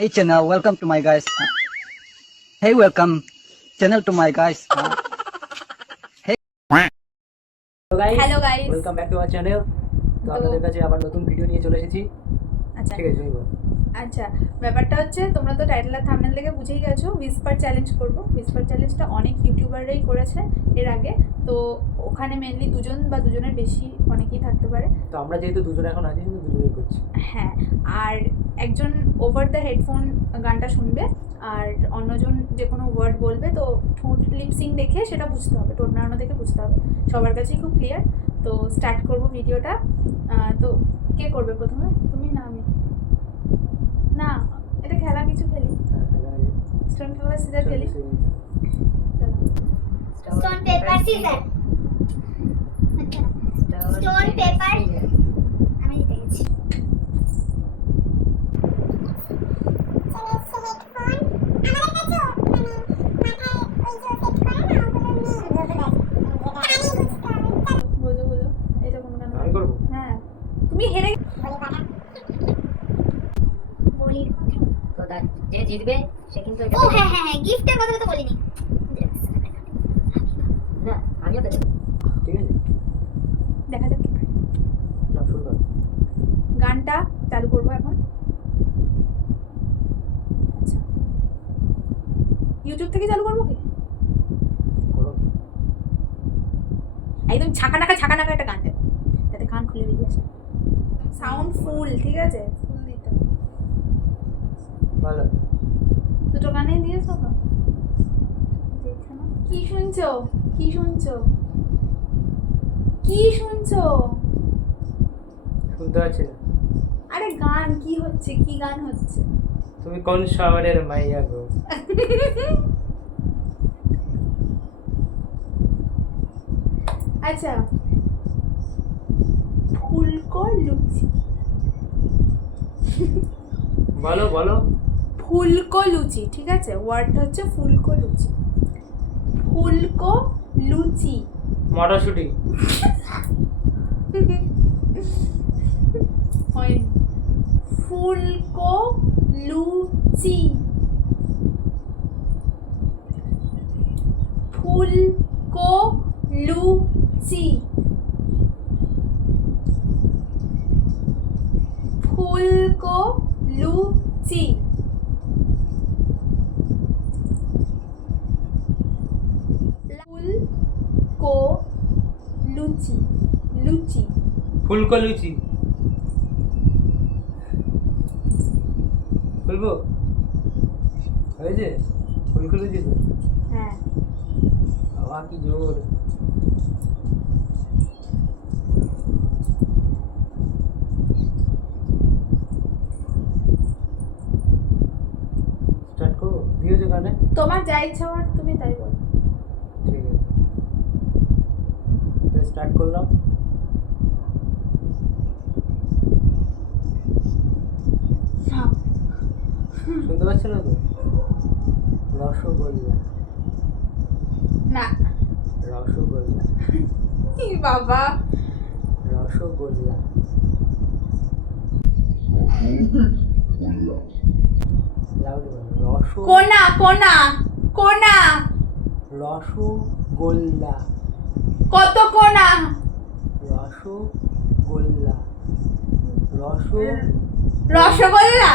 Hey channel, welcome to my guys. Hey, welcome channel to my guys. Hey. Hello guys, welcome back to our channel. তো আপনাদের কাছে আবার নতুন video নিয়ে চলে এসেছি। আচ্ছা ঠিক আছে, তুমি বলো। আচ্ছা ব্যাপারটা হচ্ছে, তোমরা তো টাইটেল আর থাম্বনেল দেখে বুঝেই গেছো, উইসপার চ্যালেঞ্জ করব। উইসপার চ্যালেঞ্জটা অনেক ইউটিউবাররাই করেছে এর আগে, তো ওখানে মেনলি দুজন বা দুজনের বেশি অনেকেই থাকতে পারে। তো আমরা যেহেতু দুজন এখন আছি, কিন্তু দুজনেই করছি। হ্যাঁ, আর একজন ওভার দ্য হেডফোন গানটা শুনবে, আর অন্যজন যে কোনো ওয়ার্ড বলবে, তো ঠোঁট লিপসিং দেখে সেটা বুঝতে হবে, ঠোঁট নাড়ানো দেখে বুঝতে হবে। সবার কাছেই খুব ক্লিয়ার। তো স্টার্ট করব ভিডিওটা। তো কে করবে প্রথমে, তুমি না আমি? না, এটা খেলা কিছু খেলি, স্টোন পেপার সিজার খেলি। Stone paper scissor. Stone paper, আমি জিতে গেছি। বোঝো বোঝো, এটা কোন গান? আমি করবো। হ্যাঁ, তুমি হেরে বলির কথা। তো যে জিতবে সে কিন্তু ও হ্যাঁ হ্যাঁ হ্যাঁ, গিফটের কথা তো বলিনি। না, আমিও তো দেবো। ঠিক আছে, দেখা যাক কি পারে। না শুরু করো। গানটা চালু করবো এখন। আচ্ছা, ইউটিউব থেকে চালু করবো কি? করো। একদম ছাকানাকা একটা গান দেবো, যাতে কান খুলে বেরিয়ে আসে। সাউন্ড ফুল, ঠিক আছে? ফুল দিতে হবে। ভালো। দুটো গানে দিয়েছো তো? দেখে না। কি শুনছো? কি শুনছো? কি শুনছো? শুনতে পাচ্ছি না। আরে গান কি হচ্ছে? কি গান হচ্ছে? তুমি কোন শহরের মাইয়া গো? আচ্ছা, ফুলকো লুচি। বলো বলো। ফুলকো লুচি, ঠিক আছে? ওয়ার্ডটা হচ্ছে ফুলকো লুচি। ফুলকো লুচি। মটরশুটি। হয়নি। ফুলকো লুচি। ফুলকো লুচি। ফুলকো লুচি। ফুলকো লুচি। লুচি। ফুলকো লুচি। বলবো? হয়েছে? ফুলকো লুচি তো? হ্যাঁ, বাবা কি জোর! স্টার্ট করবো? দিয়েছো গানে? তোমার যা ইচ্ছা হওয়ার তুমি তাই বলো। ঠিক আছে, স্টার্ট করলাম। শুনতে পাচ্ছ না তো? রসগোল্লা। না, রসগোল্লা। ই বাবা, রসগোল্লা। কোনা কোনা কোনা। রসগোল্লা। কত কোনা? রসগোল্লা। রসগোল্লা।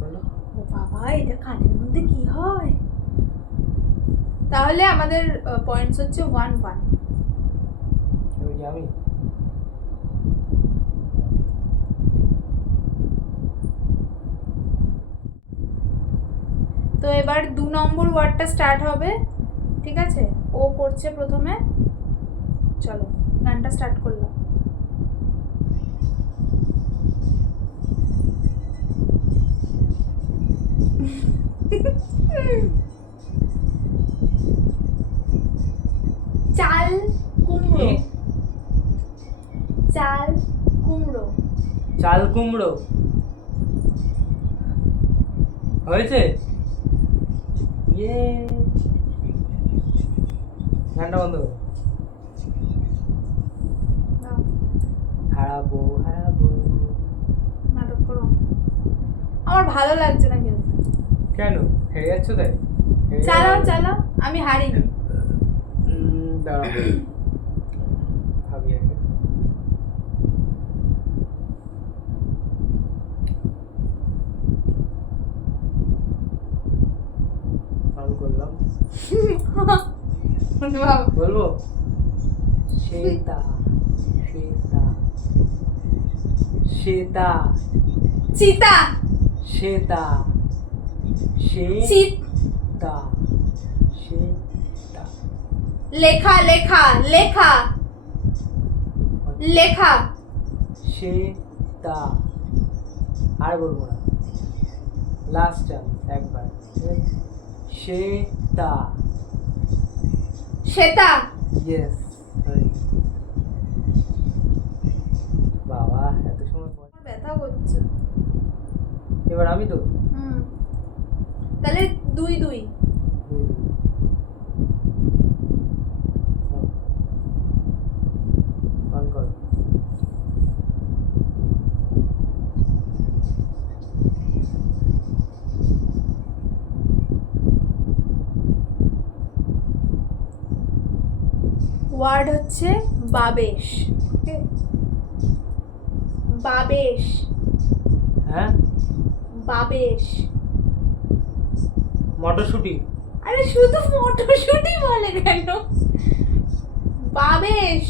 বলো। ও বাবা, এটা কানের মধ্যে কি হয়? তাহলে আমাদের পয়েন্টস হচ্ছে 1-1। এবার কি আমি? তো এবার 2 নম্বর ওয়ার্ডটা স্টার্ট হবে, ঠিক আছে? ও করছে প্রথমে। চলো, গানটা স্টার্ট করলাম। চাল কুমড়ো। চাল কুমড়ো। চাল কুমড়ো। হয়েছে? ইয়ে, গানটা বন্ধ করো। হারাবো হারাবো আমার ভালো লাগছে না খেলতে। কেন হেরে যাচ্ছ তাই? হেরে চালাও যাবে? চালাও, আমি হারিনি। দাঁড়াও ভাবি আগে। অন করলাম, বাবা, বলবো শ্বেতা শ্বেতা শ্বেতা চিতা শ্বেতা চিত শ্বেতা শ্বেতা লেখা লেখা লেখা লেখা শ্বেতা। আর বলবো না, লাস্ট চান্স একবার। শ্বেতা। শ্বেতা ইয়েস। বাবা এত সময় পর। আমার ব্যথা করছে। এবার আমি তো তাহলে 2-2। অন কর। ওয়ার্ড হচ্ছে বাবেশ। ওকে, বাবেশ হ্যাঁ, বাবেশ। মটরশুটি। আরে শুধু মটরশুটি বলে কেন? বাবেশ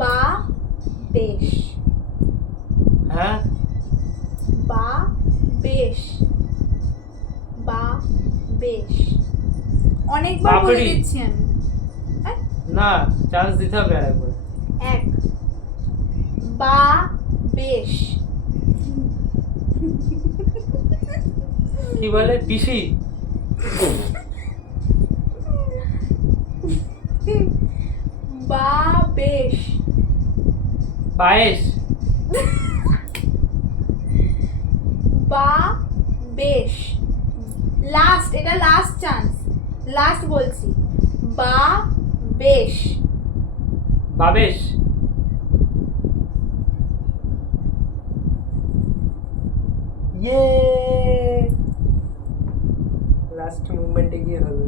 বা বেশ হ্যাঁ, বা বেশ বা বেশ। অনেকবার বলে বাবরি। দিচ্ছি আমি। হ্যাঁ, না চান্স দিতে হবে আরেকবার। এক বা বেশ কি বলে পিসি? বা বেশ পায়েস। বা বেশ। লাস্ট, এটা লাস্ট চান্স, লাস্ট বলছি। বা বেশ বাবেশ। ইয়ে, লাস্ট মুভমেন্টে গিয়ে হলো।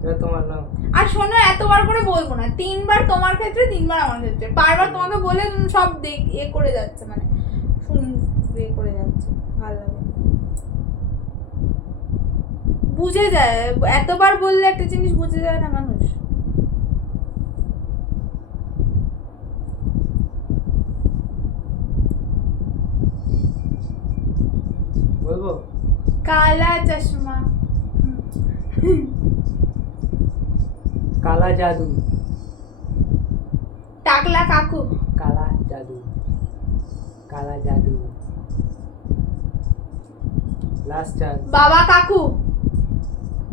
এটা তোমার নাম। আর শোনো, এতবার করে বলবো না, 3বার তোমার ক্ষেত্রে 3বার আমার ক্ষেত্রে। বারবার তোমাকে বলে সব এ করে যাচ্ছে, মানে এ করে যাচ্ছে, ভালো লাগে। বুঝে যায়, এতবার বললে একটা জিনিস বুঝে যায় না মানুষ। বলবো কালা চশমা, কালা জাদু। টাকলা কাকু, কালা জাদু, কালা জাদু। Last chance. বাবা কাকু,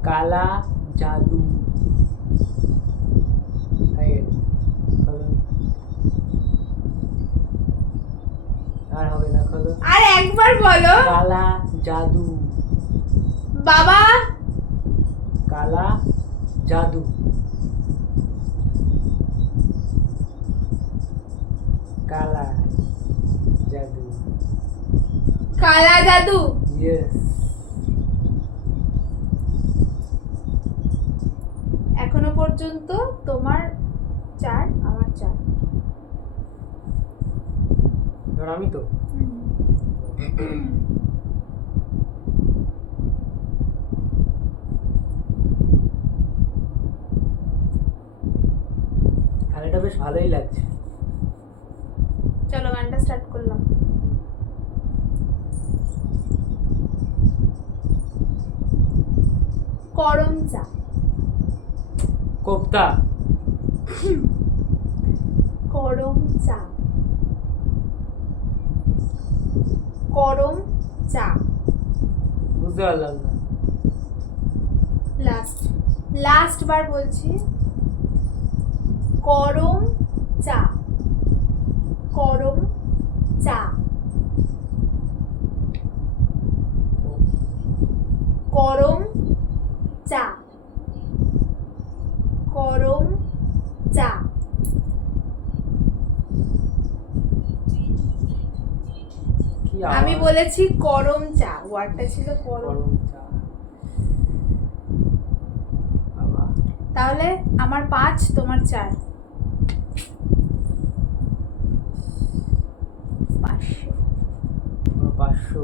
কালা জাদু। হয়ে গেছে। খোলো। আর হবে না, খোলো। আর একবার বলো। কালা জাদু, বাবা কালা জাদু, কালা জাদু। কালা জাদু। ইয়েস। এখনো পর্যন্ত তোমার 4, আমার 4। এবার আমি তো। খেলাটা বেশ ভালোই লাগছে। চলো গানটা স্টার্ট করলাম। করম চা, কোপ্তা, করম চা, করম চা। বুঝতে পারলাম না। লাস্ট বার বলছি, করম চা, করম চা, করম চা, করম চা। কি কি আমি আওয়াজ? বলেছি গরম চা, ওয়ার্ডটা ছিল গরম। গরম চা। বাবা, তাহলে আমার 5, তোমার 4। 500 আমার 500।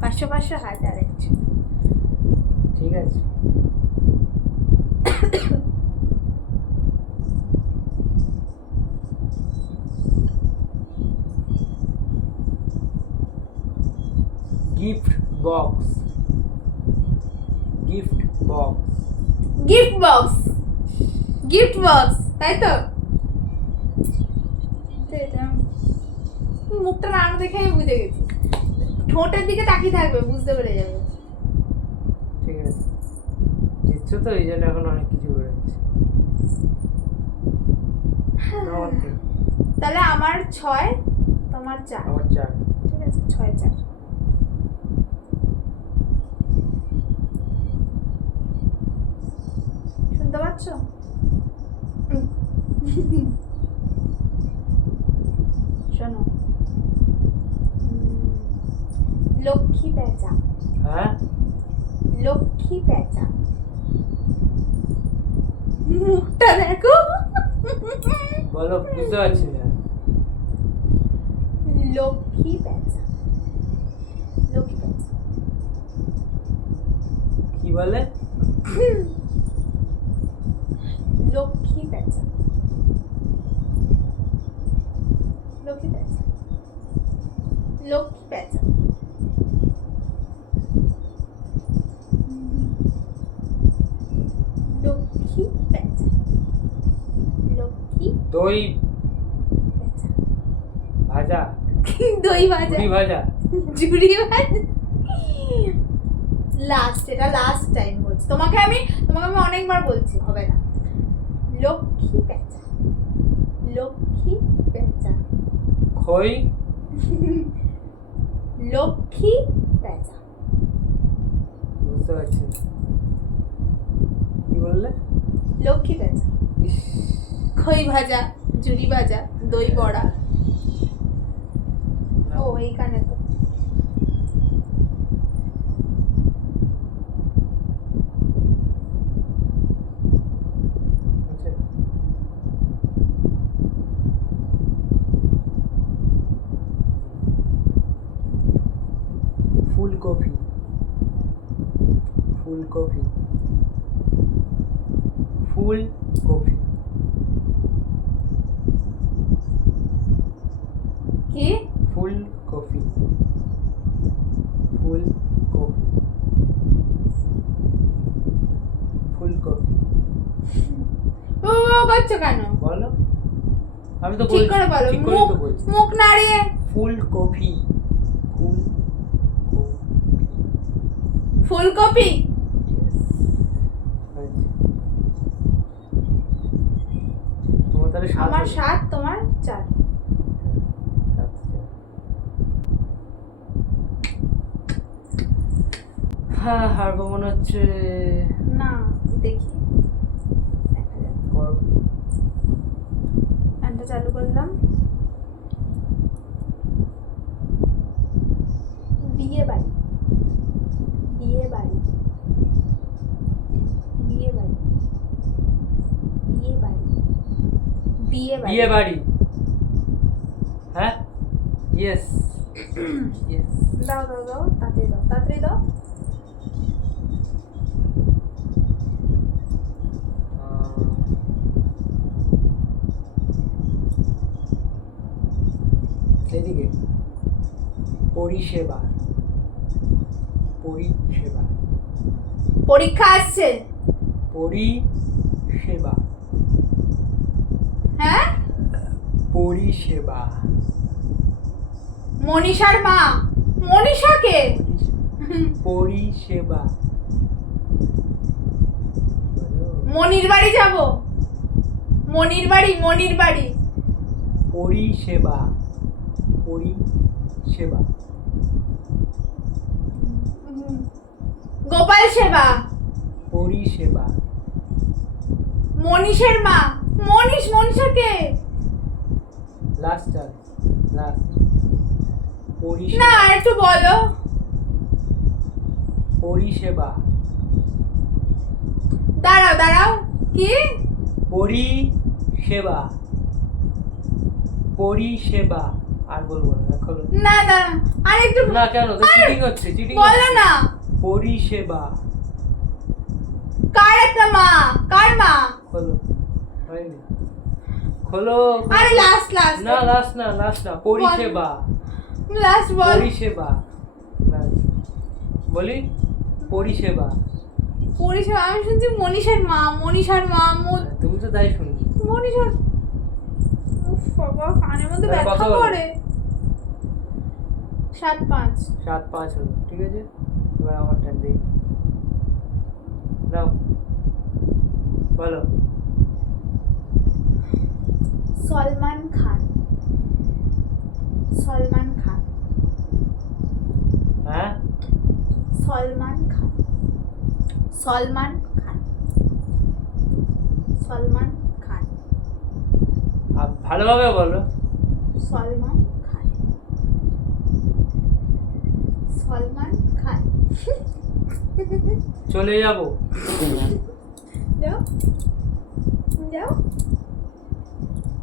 500 500 1000 actually। ঠিক আছে। Gift box. Gift box. Gift box, gift box, তাই তো? মুখটা রাগ দেখে আমি বুঝে গেছি। ঠোঁটের দিকে তাকিয়ে থাকবে, বুঝতে পেরে যাবে। ঠিক আছে, জিতছ তো, এই জন্য এখন অনেক কিছু বেরোচ্ছে। তাহলে আমার 6, তোমার 4। আমার 4। ঠিক আছে, 6 4। শুনতে পাচ্ছ? শোনো, লক্ষ্মী পেঁচা। হ্যাঁ, লক্ষ্মী পেঁচা। মুখটা দেখো। বলো, বুঝতে পারছি না। লক্ষ্মী পেঁচা, লক্ষ্মী পেঁচা। কি বলে? লক্ষ্মী পেঁচা, লক্ষ্মী পেঁচা, লক্ষ্মী পেঁচা। লক্ষ্মী পেঁচা, লক্ষ্মী দই পেঁচা। ভাজা। দই ভাজা, ঝুড়ি ভাজা। ঝুড়ি ভাজা। লাস্ট, এটা লাস্ট টাইম বলছি তোমাকে আমি অনেকবার বলছি, হবে না। লক্ষ্মী পেঁচা, লক্ষ্মী পেঁচা, খই। লক্ষ্মী পেঁচা। বুঝতে পারছি না, কি বললে? লক্ষ্মী পেঁচা, ইস, খই ভাজা, ঝুড়ি ভাজা, দই বড়া। ও এইখানে তো আচ্ছা। ফুলকপি। ফুলকপি। ফুলকপি। কি? ফুলকপি। ফুলকপি। ফুলকপি। ও করছো কেন? বলো, আমি তো ঠিক বলছি, করে বলো। ঠিক করে মুখ তো বলছি। মুখ নাড়িয়ে। ফুলকপি। ফুলকপি। তোমার তাহলে 7 আমার হলো। 7, তোমার 4। হ্যাঁ, হারবো মনে হচ্ছে। না, দেখি, দেখা যাক। করো। ফ্যানটা চালু করলাম। বিয়ে বাড়ি, বিয়ে বাড়ি, বিয়ে বাড়ি, বিয়ে বাড়ি, বিয়ে বাড়ি। বিয়ে বাড়ি। হ্যাঁ, ইয়েস ইয়েস। দাও দাও দাও, তাড়াতাড়ি দাও, তাড়াতাড়ি দাও। সেদিকে পরিষেবা। পরিষেবা। পরীক্ষা আসছে। পরিষেবা। হ্যাঁ, পরিষেবা। মনীষার মা। মনীষাকে। পরিষেবা। মনির বাড়ি যাব। মনির বাড়ি, মনির বাড়ি। পরিষেবা। পরিষেবা। গোপাল সেবা। পরিষেবা। মনীষের মা। মনীষাকে। Last chance, last. পরিষেবা না একটু বলো। পরিষেবা দাঁড়াও দাঁড়াও, কি? পরিষেবা পরিষেবা আর বলবো না, খোলো। না দাঁড়াও, আর একটু না কেন, তো চিটিং হচ্ছে, চিটিং বলো না। পরিষেবা কার একটা মা, কার মা? খোলো, হয়নি, খোলো। আরে লাস্ট লাস্ট না লাস্ট না, পরিষেবা লাস্ট বল। পরিষেবা বলি, পরিষেবা। পরিষেবা আমি শুনছি মনীষার মা, মনীষার মা, তুমি তো তাই শুনলি। মনীষার। উফ বাবা, কানের মধ্যে তাহলে ব্যথা কত হলো? করে। 7-5। 7-5 হলো, ঠিক আছে। এবার আমার টাইম দেখি, নাও বলো। সলমান খান। সলমান খান। হ্যাঁ, সলমান খান। সলমান খান। সলমান খান। ভালোভাবে বলো। সলমান খান। সলমান খান। চলে যাবো। যাও যাও।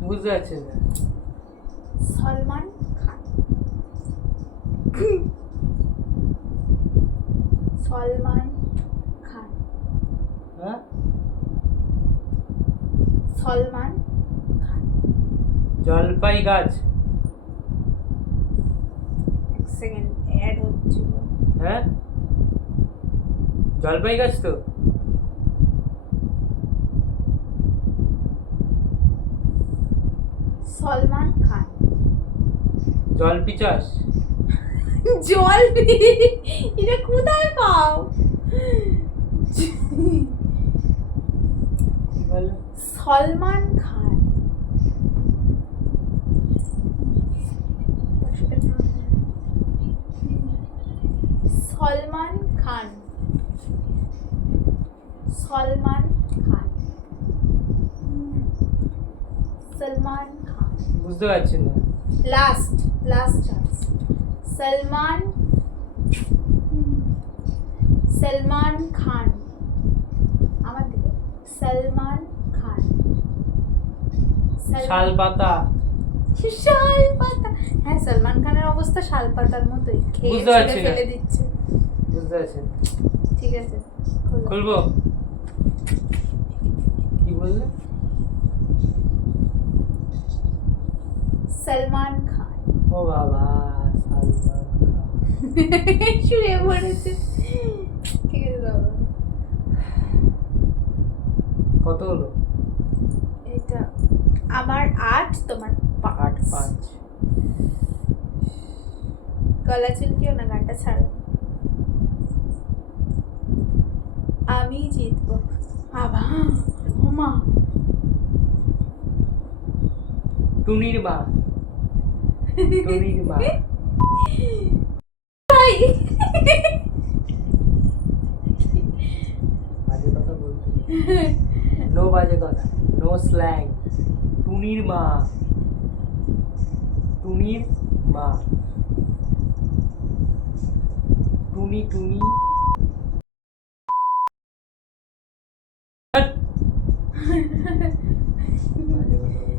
বুঝতে পারছি না। সলমান খান। সলমান খান। হ্যাঁ, সলমান খান। জলপাই গাছ। এক সেকেন্ড অ্যাড হচ্ছিল। হ্যাঁ, জলপাই গাছ তো। সলমান খান। জলপি চাষ। জল এটা কোথায় পাও? কি বলে? সলমান খান। সলমান খান। সলমান খান। সলমান খান। বুঝতে পারছি না। Last chance. সলমান সলমান খান। আমার দিকে সলমান খান। শালপাতা। শালপাতা। হ্যাঁ, সলমান খানের অবস্থা শালপাতার মতোই, খেয়ে বুঝতে পারছি ছিঁড়ে না। ফেলে দিচ্ছে। বুঝতে পারছি না। ঠিক আছে, খোলো। খুলবো? কি বললে? সলমান খান। ও বাবা, সালমান খান। শুয়ে পড়েছে। ঠিক আছে বাবা। কত হলো? এটা আমার 8, তোমার 8-5। 5। গলা চুলকিও না, গানটা ছাড়ো। আমি জিতবো। বাবা, ওমা। টুনির মা। টুনির মা। ভাই, বাজে কথা বলতে নেই। নো বাজে কথা, নো স্ল্যাং। টুনির মা। টুনির মা। টুনি টুনি। হাট! বাজে কথা বলতে।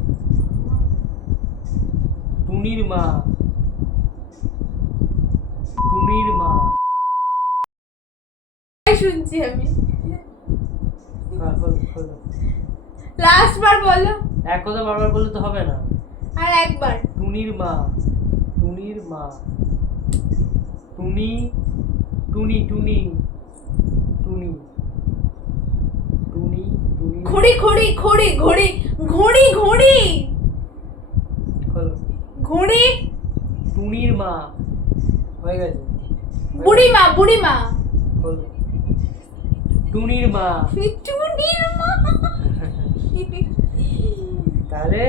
টুনির মা। টুনির মা। শুনছি আমি। খোলো, খোলো। লাস্ট বার বলো। এক কথা বারবার বললে তো হবে না। আর একবার। টুনির মা। টুনির মা। টুনি টুনি টুনি টুনি টুনি টুনি। ঘড়ি ঘড়ি ঘড়ি ঘড়ি ঘড়ি ঘড়ি খোলো। ঘড়ি। টুনির মা। হয়ে গেছে। বুড়িমা, বুড়িমা। খোলো। টুনির মা। টুনির মা। তাহলে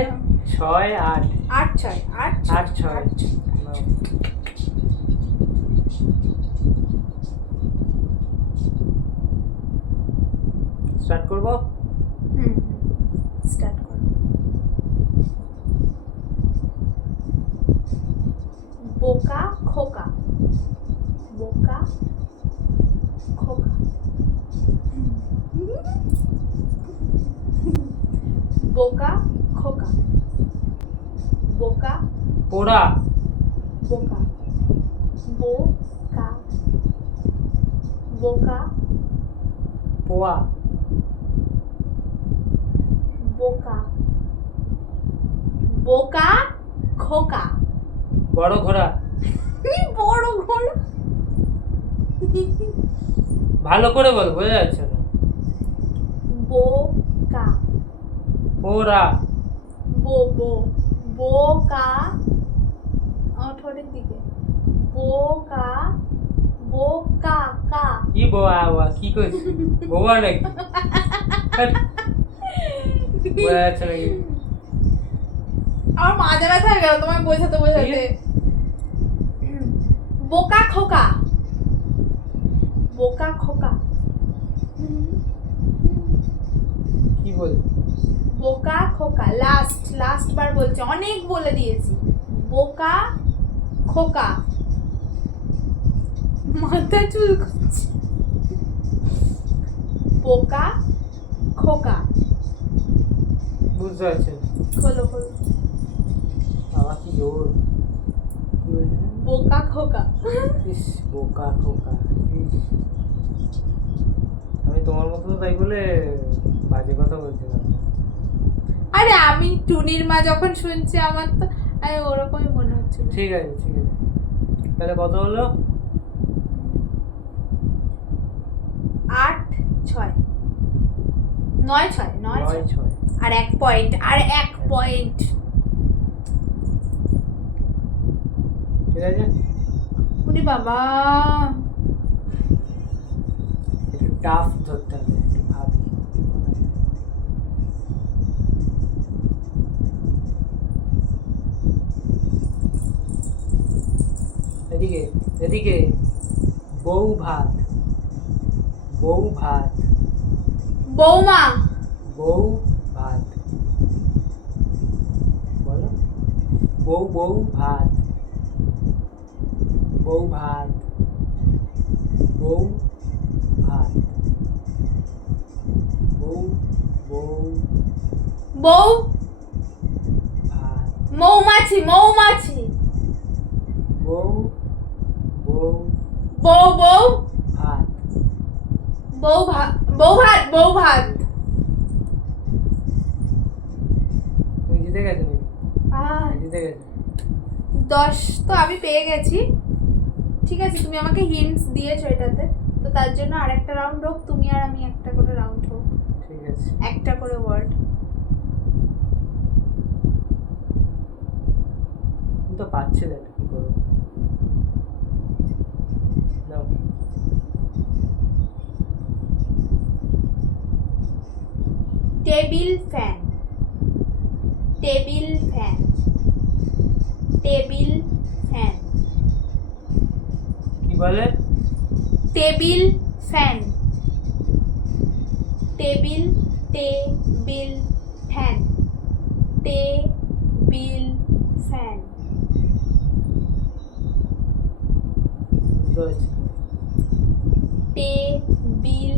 6-8। 8-6 8-6। স্টার্ট করবো। স্টার্ট করো। বোকা খোকা বোকা খোকা বোকা খোকা বোকা পোড়া বোকা বোকা বোকা পোয়া বোকা বোকা খোকা বড় ঘোড়া বড় ঘোড়া ভালো করে বল, বোঝা যাচ্ছে না। বোকা পোড়া বো বো বোকা ঠোঁটের দিকে বোকা বোকা কা কি বোয়া ওয়া কি কইছিস? বোয়া নাকি? বোঝা যাচ্ছে নাকি? আমার মাজা ব্যথা হয়ে গেল তোমায় বোঝাতে বোঝাতে বোকা খোকা বোকা খোকা কি বল? বোকা খোকা লাস্ট বার বলছি, অনেক বলে দিয়েছি। বোকা খোকা মাথা চুল করছে। বোকা খোকা বুঝতে পারছি না। খোলো খোলো বাবা কি জোর! কি বলছিস? বোকা খোকা ইস বোকা খোকা ইস। আমি তোমার মতো তাই বলে বাজে কথা বলছিলাম। আরে আমি টুনির মা যখন শুনছি আমার তো আরে ওরকমই মনে হচ্ছিল। ঠিক আছে ঠিক আছে, তাহলে কত হলো? 8 6 9 6 9 9 6। আর 1 পয়েন্ট আর 1 পয়েন্ট। ঠিক আছে, উনি বাবা একটু টাফ ধরতে হবে, একটু ভাবি। এদিকে এদিকে বউ ভাত বউ ভাত বৌমা বউ ভাত বলো। বউ বউ ভাত বউ ভাত বউ ভাত বউ বউ বউ ভাত মৌমাছি মৌমাছি বউ বউ বউ বউ ভাত বউ ভাত বউ ভাত বউ ভাত। তুমি জিতে গেছো নাকি? আহ, জিতে গেছো। 10 তো আমি পেয়ে গেছি। ঠিক আছে, তুমি আমাকে হিন্টস দিয়েছো এটাতে, তো তার জন্য আরেকটা রাউন্ড হোক, তুমি আর আমি একটা করে রাউন্ড হোক, ঠিক আছে, একটা করে ওয়ার্ড। তুমি তো পাচ্ছি না, কি করবো? নাও। Table fan table fan table fan কি বলে? Table fan table table fan table fan বুঝতে পারছি না। টেবিল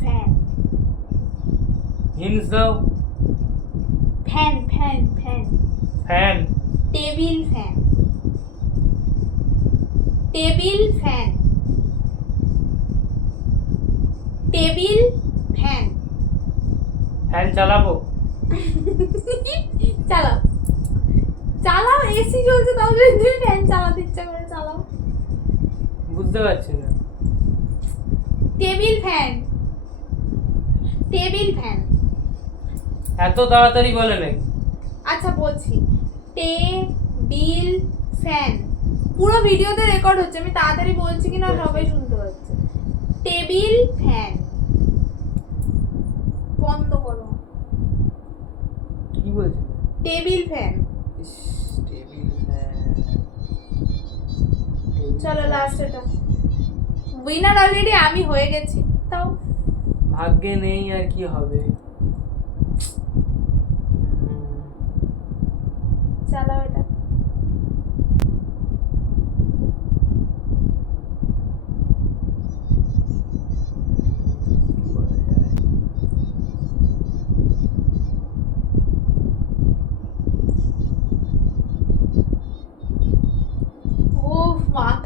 ফ্যান হিন্টস দাও। Fan fan fan fan table fan table fan table fan fan চালাবো। চালাও চালাও, এসি চলছে তাও যদি তুমি ফ্যান চালাতে ইচ্ছা করে চালাও। বুঝতে পারছি না। টেবিল ফ্যান টেবিল ফ্যান এত তাড়াতাড়ি বলে নাকি? আচ্ছা বলছি, টেবিল ফ্যান পুরো ভিডিওতে রেকর্ড হচ্ছে, আমি তাড়াতাড়ি বলছি কিনা সবাই শুনতে পাচ্ছে। টেবিল ফ্যান বন্ধ করো। কি বলছি? Table fan. ইস, টেবিল ফ্যান। চলো লাস্ট এটা। উইনার অলরেডি আমি হয়ে গেছি, তাও ভাগ্যে নেই আর কি হবে। চালাও এটা।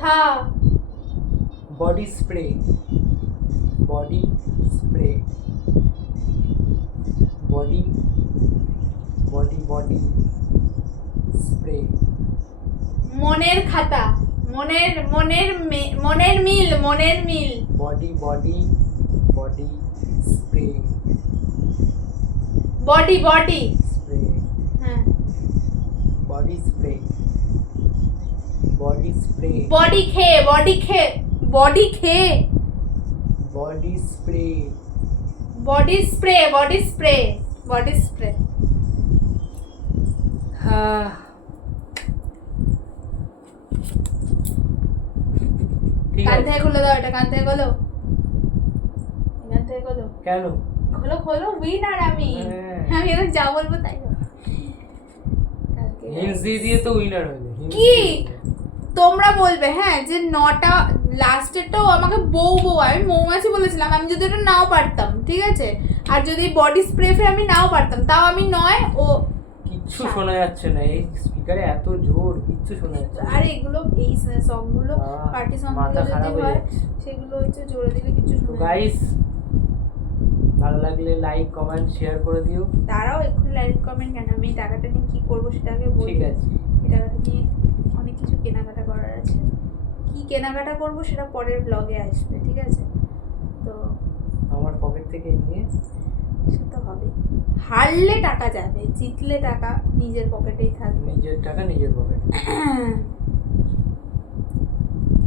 হ্যাঁ body spray, body spray, body body body spray, মনের খাতা, মনের মিল, মনের মিল। Body body body spray, body spray, হ্যাঁ body spray, body spray, body খেয়ে বডি স্প্রে, বডি স্প্রে। হ্যাঁ ঠিক কান আছে। থেকে খুলে দাও এটা, কান থেকে খোলো, এখান থেকে খোলো, কেন? খোলো উইনার আমি। হ্যাঁ। আমি এখন যা বলবো তাই হবে। কালকে হিন্টস দিয়ে তো উইনার হইলো। hints কি? দিয়ে দিলে। তোমরা বলবে হ্যাঁ যে 9টা লাস্টেরটাও আমাকে বউ আমি মৌমাছি বলেছিলাম, আমি যদি ওটা নাও পারতাম ঠিক আছে, আর যদি বডি স্প্রে আমি নাও পারতাম, তাও আমি 9 ও কিচ্ছু শোনা যাচ্ছে না, এই স্পিকারে এত জোর, কিচ্ছু শোনা যাচ্ছে না। আর এগুলো এই সংগুলো বাহ, পার্টি সংগুলো মাথা যদি খারাপ হয়ে হয় যাচ্ছে। সেগুলো হচ্ছে জোরে দিলে কিছু তো শোনা যায় না। গাইস, ভালো লাগলে লাইক কমেন্ট শেয়ার করে দিও। তারাও একটু লাইক কমেন্ট কেন, আমি এই টাকাটা নিয়ে কি করবো সেটা আগে বলি। ঠিক আছে। এই টাকাটা নিয়ে অনেক কিছু কেনাকাটা করার আছে, কি কেনাকাটা করবো সেটা পরের ব্লগে আসবে ঠিক আছে। তো আমার পকেট থেকে নিয়ে সে তো হবে, হারলে টাকা যাবে, জিতলে টাকা নিজের পকেটেই থাকবে। নিজের টাকা নিজের পকেট।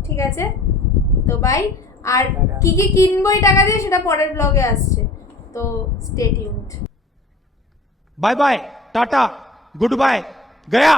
ঠিক আছে, তো বাই। R tata. কি কি কিনবো এই টাকা দিয়ে সেটা পরের ব্লগে আসছে, তো স্টে টিউনড। बाय बाय टाटा गुड बाय गया।